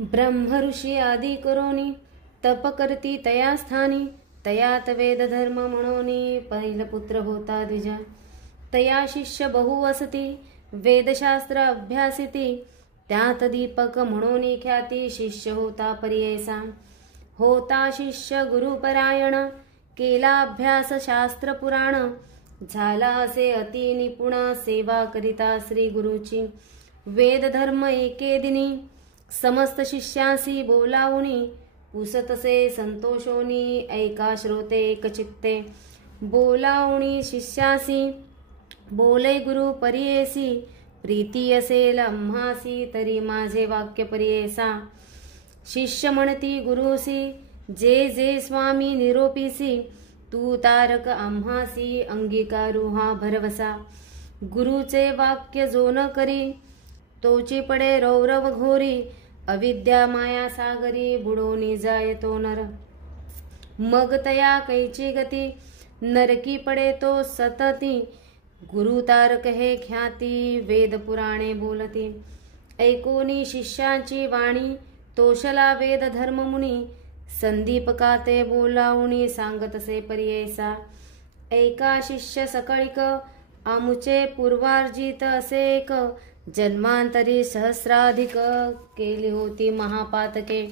ब्रह्म ऋषी आदी करोनी तप करती तया स्थानी, तयात वेद धर्म म्हणोनी पहिल पुत्र होता द्विजा. तया शिष्य बहु वसती, वेदशास्त्र अभ्यासिती, त्यात दीपक म्हणोनी ख्याती, शिष्य होता पर्येसा. होता शिष्य गुरुपरायण, केला अभ्यास शास्त्र पुराण, झाला असे अति निपुण, सेवा करिता श्री गुरुची. वेद धर्म एके दिनी, समस्त शिष्यांसी बोलावुनी, पुसतसे संतोषोनी, ऐका श्रोते एकचित्ते. बोलावुनी शिष्यासी, बोले गुरु परियेसी, प्रीती असेल आम्हासी, तरी माझे वाक्य परियेसा. शिष्य म्हणती गुरुसी, जे जे स्वामी निरोपीसी, तू तारक आम्हासी, अंगीकारू हा भरवसा. गुरुचे वाक्य जो न करी, तोची पडे रौरव घोरी, अविद्या माया सागरी, बुडोनी जाय तो नर. मग तया कैची गती, नरकी पडे तो सतती, गुरु तारक हे ख्याती, वेद पुराणे बोलती. ऐकोनी शिष्याची वाणी, तोषला वेद धर्म मुनी, संदीपका ते बोलावणी, सांगतसे पर्येसा. ऐका शिष्य सकळिक, आमुचे पूर्वार्जित असे एक, जन्मांतरी सहस्राधिक, केली होती महापातके.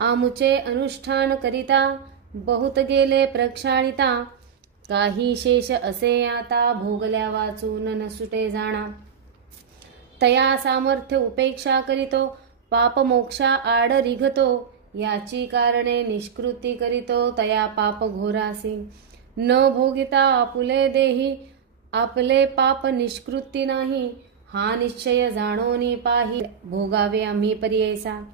आमुचे अनुष्ठान करिता, बहुत गेले प्रक्षाळिता, काही शेष असे आता, भोगल्या वाचून न सुटे जाणा. तया सामर्थ्य उपेक्षा करीतो, पाप मोक्षा आड रिघतो, याची कारणे निष्कृती करीतो, तया पाप घोरासी. न भोगिता आपुले देही, आपले पाप निष्कृती नाही, हा निश्चय जाणोनी पाही, भोगावे आम्ही पर्येसा.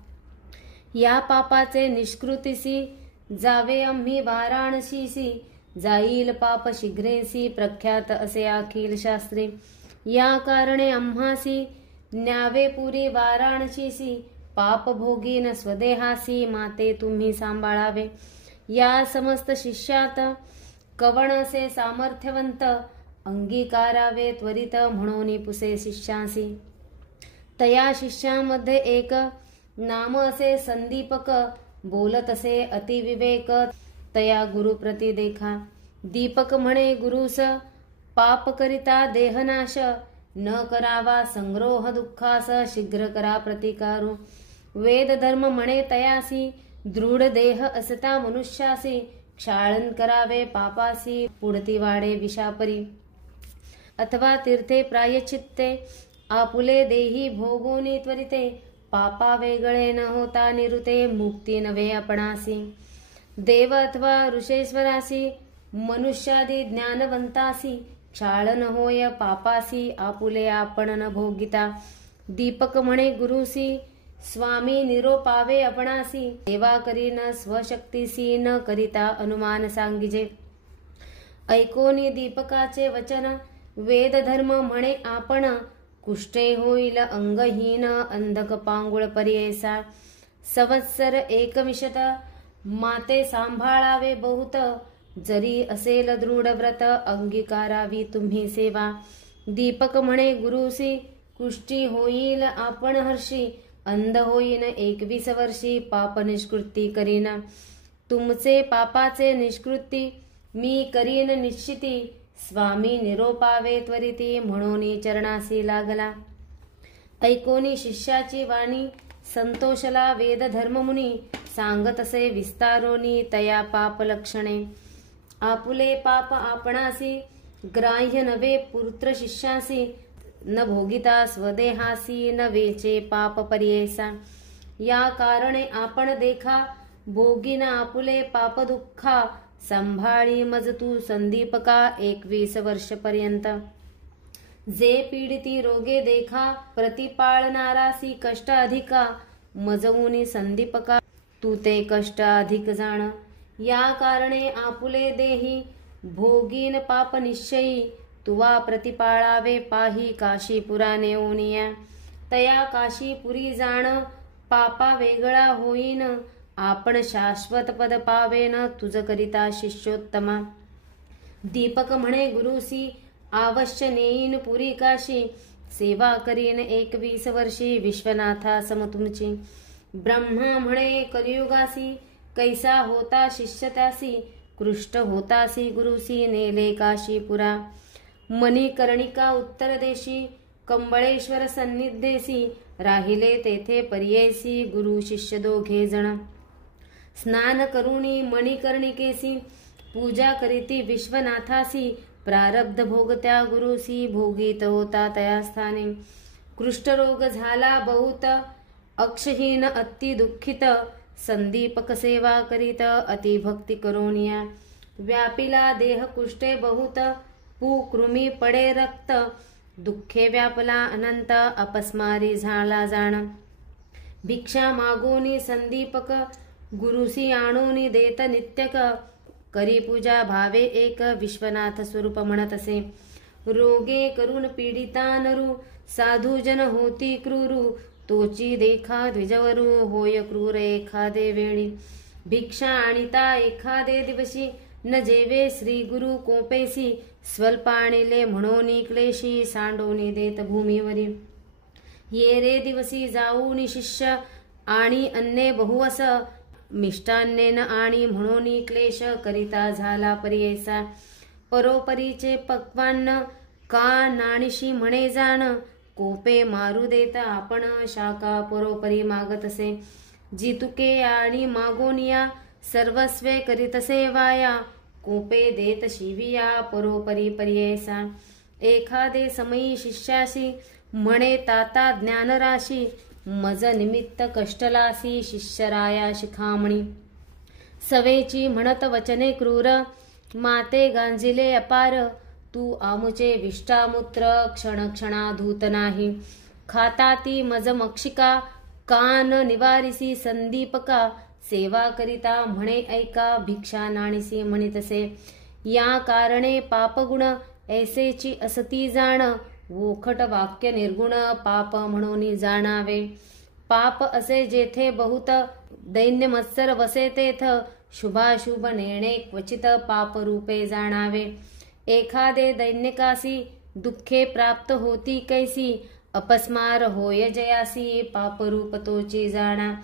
या पापाचे निष्कृतीसी, जावे आम्ही वाराणसीसी, जाईल पाप शीघ्रेसी, प्रख्यात असे अखिल शास्त्री. या कारणे आम्हासी, न्यावे पुरी वाराणसीसी, पाप भोगीन स्वदेहासी, माते तुम्ही सांभाळावे. या समस्त शिष्यात, कवण असे सामर्थ्यवंत, अंगीकारावे त्वरित, म्हणून पुसे शिष्यासी. तया शिष्यामध्ये एक, नाम असे संदीपक, बोलत असे अतिविवेक, तया गुरुप्रती देखा. दीपक म्हणे गुरुस, पाप करिता देहनाश, न करावा संग्रोह दुःखास, शीघ्र करा प्रतिकारू. वेद धर्म म्हणे तयासी, दृढ देह असता मनुष्यासी, क्षाळन करावे पापासी, पुढती वाढे विषापरी. अथवा तीर्थे प्रायचित्ते, आपुले देही भोगोनी त्वरिते, पापा वेगळे न होता निरुते, मुक्ती नव्हे आपणासी. देव अथवा ऋषेश्वरासी, मनुष्यादी ज्ञानवंतासी, क्षाळन होय पापासी, आपुले आपण न भोगिता. दीपक म्हणे गुरुसी, स्वामी निरोपावे आपणासी, सेवा करीन स्वशक्तीसी, न करिता अनुमान सांगिजे. ऐकोनी दीपकाचे वचन, वेद धर्म म्हणे आपण, कुष्ठे होईल अंगहीन, अंधक पांगुळ पर्येसा. संवत्सर एकविशत, माते सांभाळावे बहुत, जरी असेल दृढ व्रत, अंगीकारावी तुम्ही सेवा. दीपक म्हणे गुरुसी, कुष्ठी होईल आपण हर्षी, अंध होईन 21 वर्षी, पाप निष्कृती करीन. तुमचे पापाचे निष्कृती, मी करीन निश्चिती, स्वामी निरोपावे त्वरिती, म्हणून चरणासी लागला. ऐकोनी शिष्याची वाणी, संतोषला वेद धर्ममुनी, सांगतसे विस्तारोनी, तया पाप लक्षणे. आपुले पाप आपणासी, ग्राह्य नवे पुत्र शिष्यासी, न भोगिता स्वदेहासी, न वेचे पाप पर्येसा. या कारणे आपण देखा, भोगीन आपुले पाप दुःखा, संभाळी मज तू संदीपका 21 वर्षपर्यंत. जे पीडिती रोगे देखा, प्रतिपाळणारासी कष्ट अधिका, मजवुनी संदीपका, तू ते कष्ट अधिक जाण. या कारणे आपुले देही, भोगीन पाप निश्चयी, तुवा प्रतिपाळावे पाही, काशी पुराणे ओनिया. तया काशीपुरी जाण, पापा वेगळा होईन, आपण शाश्वत पद पावेन, तुझ करिता शिष्योत्तमा. दीपक म्हणे गुरुसी, अवश्य नेईन पुरी काशी, सेवा करीन 21 वर्षी, विश्वनाथा सम तुमची. ब्रह्मा म्हणे कलियुगासी, कैसा होता शिष्य त्यासी, कृष्ट होतासी गुरुसी, नेले काशी पुरा. मणिकर्णिका उत्तर देशी, कंबळेश्वर सन्निधेसी, राहिले तेथे पर्येसी, गुरु शिष्य दोघे जण. स्नान करुणी मणिकर्णिकेसी, पूजा करीती विश्वनाथासी, प्रारब्ध भोग त्या गुरुसी, भोगीत होता तया स्थानी. कुष्ठरोग झाला बहुत, अक्षहीन अति दुःखित, संदीपक सेवा करीत, अति भक्ती करोनिया. व्यापिला देह कुष्ठे बहुत, कुकृमी पडे रक्त, दुःखे व्यापला अनंत, अपस्मारी झाला जाण. भिक्षा मागोनी संदीपक, गुरुसी आणोनी देत नित्यक, करी पूजा भावे एक, विश्वनाथ स्वरूप म्हणतसे. रोगे करून पीडिता नरू, साधू जन होती क्रूरू, तोची देखा द्विजवरू, होय क्रूर एखादे वेळी. भिक्षा आणिता एखादे दिवशी, न जेवे श्री गुरु कोपेसी, स्वल्प आणिले म्हणोनी क्लेशी, सांडोनी देत भूमीवरी. ये रे दिवसी जाऊनी शिष्य, आणि अन्ने बहुवस, मिष्टान्नेन आणि म्हणोनी क्लेश, करिता झाला पर्येसा. परोपरीचे पक्वान्न, का नाणीशी म्हणे जाण, कोपे मारू देता आपण, शाखा परोपरी मागतसे. जितुके आणि मागोनिया, सर्वस्वे करीतसे वाया, कोपे देत शिविया, परोपरी पर्येसा. एखादे समयी शिष्याशी, म्हणे ताता ज्ञानराशी, मज निमित्त कष्टलासी, शिष्यराया शिखामणी. सवेची म्हणत वचने क्रूर, माते गांजिले अपार, तू आमुचे विष्टामूत्र, क्षण क्षणाधूत नाही. खाता ती मज मक्षिका, कान निवारिसी संदीपका, सेवा करिता म्हणे ऐका, भिक्षा नाणीसी म्हणितसे. या कारणे पापगुण, ऐसेची असती जाण, वोखट वाक्य निर्गुण, पाप म्हणून जाणावे. पाप असे जेथे बहुत, दैन्य मत्सर वसे तेथ, शुभाशुभ नेणे क्वचित, पाप रूपे जाणावे. एखादे दैन्यकासी, दुःखे प्राप्त होती कैसी, अपस्मार होय जयासी, पापरूप तोची जाणा.